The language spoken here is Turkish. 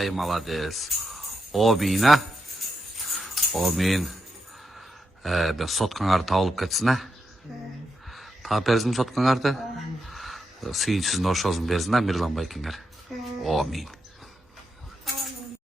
Ay молодец. O Mına. O men ben sotkаңарды табылып кетсін, Тап берізім соткаңарды. Сүйіншізін ошозун берсін, мирланбай кеңер. О мен.